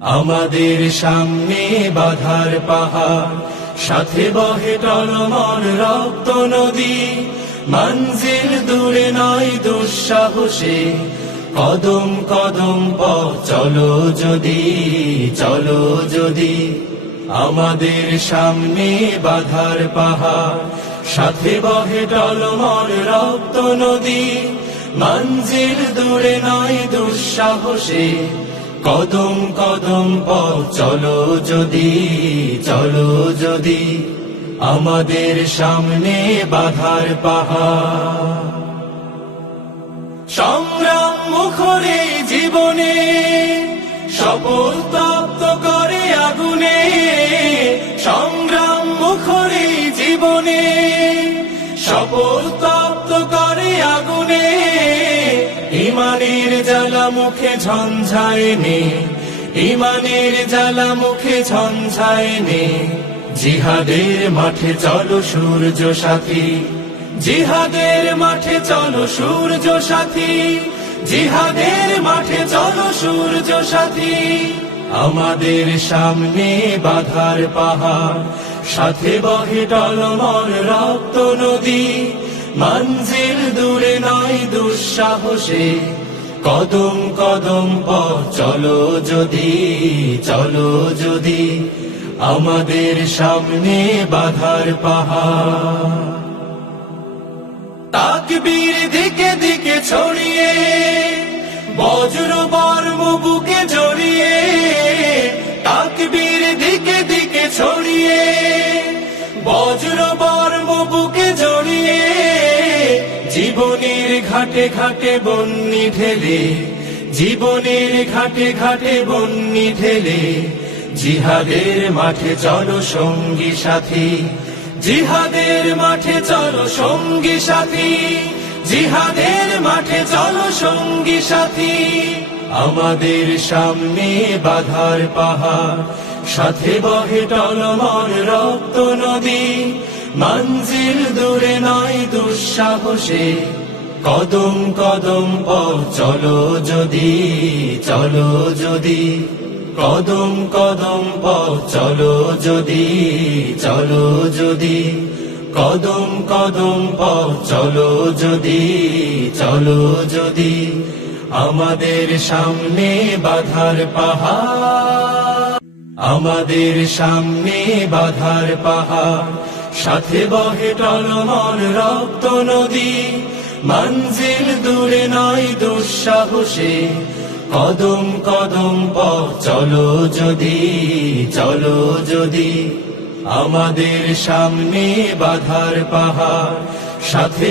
আমাদের সামনে বাধার পাহাড়, সাথে বহে টলমল রক্ত নদী। মঞ্জিল দূরে নয় দুঃসাহসে, কদম কদম পথ চলো যদি, চলো যদি। আমাদের সামনে বাধার পাহাড়, সাথে বহে টলমল রক্ত নদী। মঞ্জিল দূরে নয় দুঃসাহসে, কদম কদম পথ চলো যদি, চলো যদি। আমাদের সামনে বাধার পাহাড়, সংগ্রাম মুখরে জীবনে শপথ তপ্ত করে আগুনে। সংগ্রাম মুখরে জীবনে শপথ তপ্ত করে আগুনে। ইমানের জ্বালা মুখে ঝঞ্ঝায় নে, ইমানের জ্বালা মুখে ঝঞ্ঝায় নে। জিহাদের মাঠে চলো সূর্য সাথী, জিহাদের মাঠে চলো সূর্য সাথী। জিহাদের মাঠে চলো সূর্য সাথী। আমাদের সামনে বাধার পাহাড়, সাথে বহে টলমল রক্ত নদী। মঞ্জিল দূরে নয় দুঃসাহসে, কদম কদম পথ চলো যদি, চলো যদি। আমাদের সামনে বাধার পাহাড়, তাকবীর দিকে দিকে ছড়িয়ে, বজ্র বর্ম বুকে জড়িয়ে। তাকবীর দিকে দিকে ছড়িয়ে, বজ্র বর্ম বুকে জড়িয়ে। জীবনের ঘাটে ঘাটে বন্যি ঢেলে, জীবনের ঘাটে ঘাটে বন্যি ঢেলে। জিহাদের মাঠে চলো সঙ্গী সাথী, জিহাদের মাঠে চলো সঙ্গী সাথী। জিহাদের মাঠে চলো সঙ্গী সাথী। আমাদের সামনে বাধার পাহাড়, সাথে বহে টলমল রক্ত নদী। মঞ্জিল দূরে নয় দুঃসাহসে, কদম কদম পথ চলো যদি, চলো যদি। কদম কদম পথ চলো যদি, চলো যদি। কদম কদম পথ চলো যদি, চলো যদি। আমাদের সামনে বাধার পাহাড়, আমাদের সামনে বাধার পাহাড়, সাথে বহে টলমল রক্ত নদী। মঞ্জিল দূরে নয় দুঃসাহসে, কদম কদম পথ চলো যদি, চলো যদি। আমাদের সামনে বাধার পাহাড়, সাথে